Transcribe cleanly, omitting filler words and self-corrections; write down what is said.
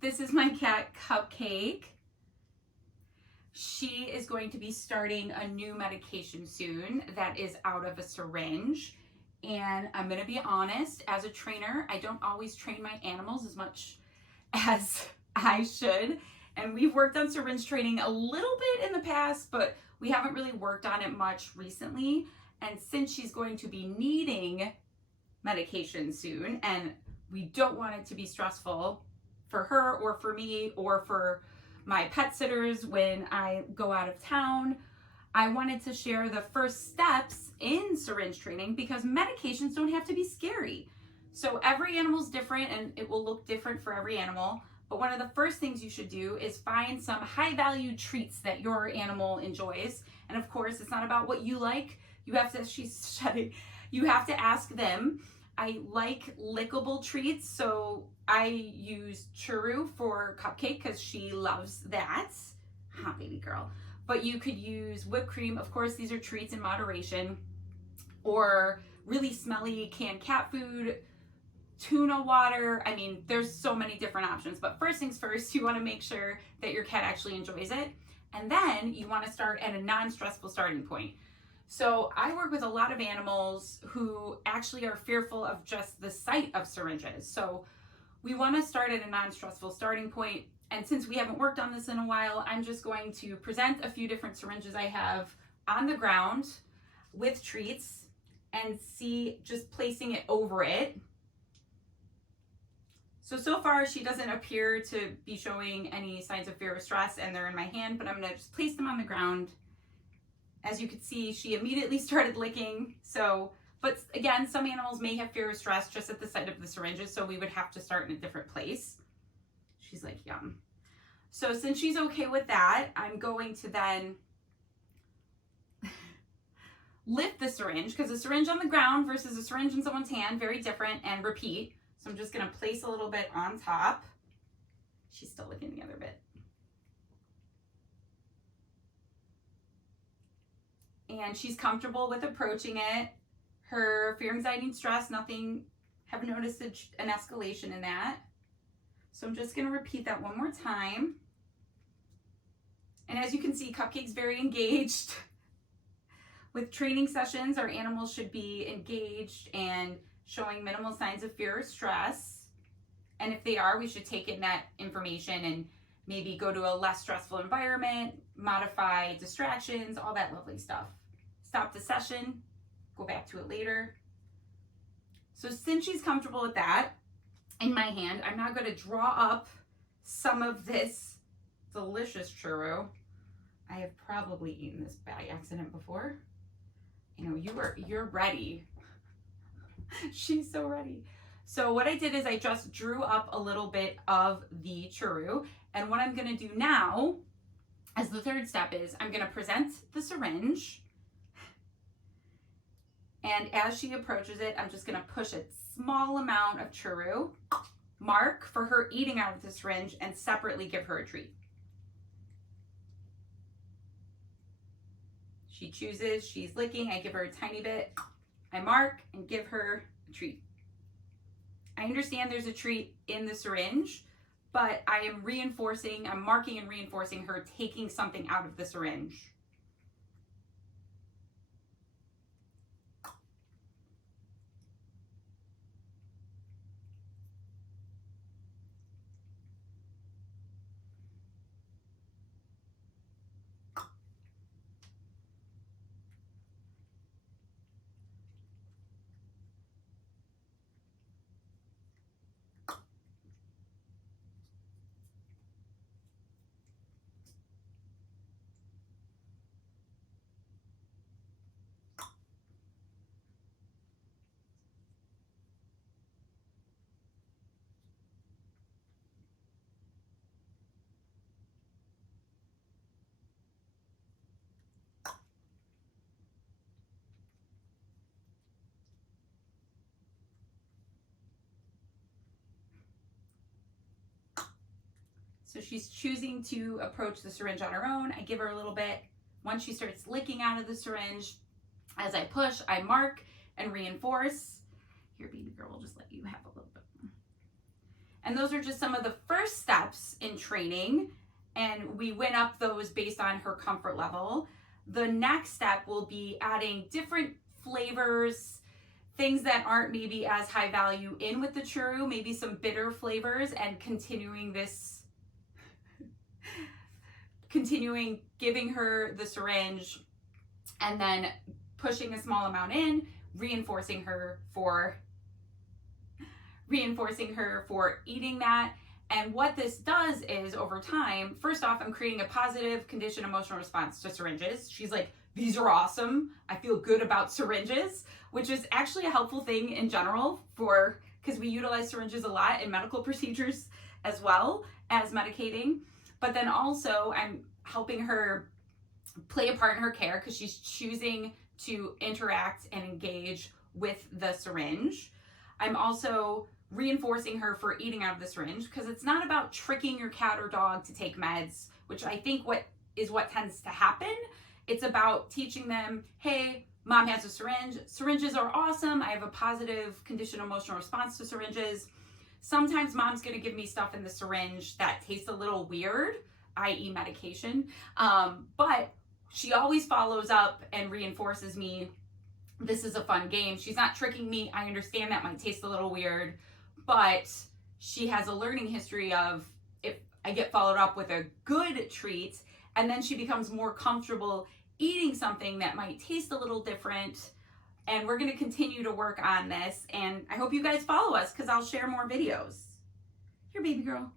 This is my cat, Cupcake. She is going to be starting a new medication soon that is out of a syringe. And I'm going to be honest, as a trainer, I don't always train my animals as much as I should. And we've worked on syringe training a little bit in the past, but we haven't really worked on it much recently. And since she's going to be needing medication soon, and we don't want it to be stressful for her or for me or for my pet sitters when I go out of town, I wanted to share the first steps in syringe training because medications don't have to be scary. So every animal's different and it will look different for every animal. But one of the first things you should do is find some high value treats that your animal enjoys. And of course, it's not about what you like. You have to, she's shutting, you have to ask them. I like lickable treats, so I use churro for Cupcake because she loves that. Huh, baby girl. But you could use whipped cream. Of course, these are treats in moderation. Or really smelly canned cat food, tuna water. I mean, there's so many different options. But first things first, you want to make sure that your cat actually enjoys it. And then you want to start at a non-stressful starting point. So I work with a lot of animals who actually are fearful of just the sight of syringes. So we want to start at a non-stressful starting point. And since we haven't worked on this in a while, I'm just going to present a few different syringes I have on the ground with treats and see just placing it over it. So far she doesn't appear to be showing any signs of fear or stress and they're in my hand, but I'm going to just place them on the ground. As you can see, she immediately started licking. But again, some animals may have fear or stress just at the sight of the syringes, so we would have to start in a different place. She's like, yum. So since she's okay with that, I'm going to then lift the syringe, because a syringe on the ground versus a syringe in someone's hand, very different, and repeat. So I'm just gonna place a little bit on top. She's still licking the other bit. And she's comfortable with approaching it. Her fear, anxiety, and stress, nothing, haven't noticed an escalation in that. So I'm just gonna repeat that one more time. And as you can see, Cupcake's very engaged. With training sessions, our animals should be engaged and showing minimal signs of fear or stress. And if they are, we should take in that information and maybe go to a less stressful environment, modify distractions, all that lovely stuff. Stop the session, go back to it later. So since she's comfortable with that, in my hand, I'm now going to draw up some of this delicious churro. I have probably eaten this by accident before. You know, you're ready. She's so ready. So what I did is I just drew up a little bit of the churro. And what I'm going to do now, as the third step, is I'm going to present the syringe. And as she approaches it, I'm just going to push a small amount of churro, mark for her eating out of the syringe, and separately give her a treat. She chooses, she's licking, I give her a tiny bit, I mark and give her a treat. I understand there's a treat in the syringe, but I am reinforcing, I'm marking and reinforcing her taking something out of the syringe. So she's choosing to approach the syringe on her own. I give her a little bit. Once she starts licking out of the syringe, as I push, I mark and reinforce. Here, baby girl, we'll just let you have a little bit. And those are just some of the first steps in training. And we went up those based on her comfort level. The next step will be adding different flavors, things that aren't maybe as high value in with the churro, maybe some bitter flavors, and continuing giving her the syringe and then pushing a small amount in, reinforcing her for eating that. And what this does is, over time, first off, I'm creating a positive conditioned emotional response to syringes. She's like, these are awesome. I feel good about syringes, which is actually a helpful thing in general because we utilize syringes a lot in medical procedures as well as medicating. But then also I'm helping her play a part in her care because she's choosing to interact and engage with the syringe. I'm also reinforcing her for eating out of the syringe because it's not about tricking your cat or dog to take meds, which I think what tends to happen. It's about teaching them, hey, mom has a syringe. Syringes are awesome. I have a positive conditioned emotional response to syringes. Sometimes mom's going to give me stuff in the syringe that tastes a little weird, i.e. medication. But she always follows up and reinforces me. This is a fun game. She's not tricking me. I understand that might taste a little weird, but she has a learning history of if I get followed up with a good treat, and then she becomes more comfortable eating something that might taste a little different. And we're going to continue to work on this. And I hope you guys follow us because I'll share more videos. Here, baby girl.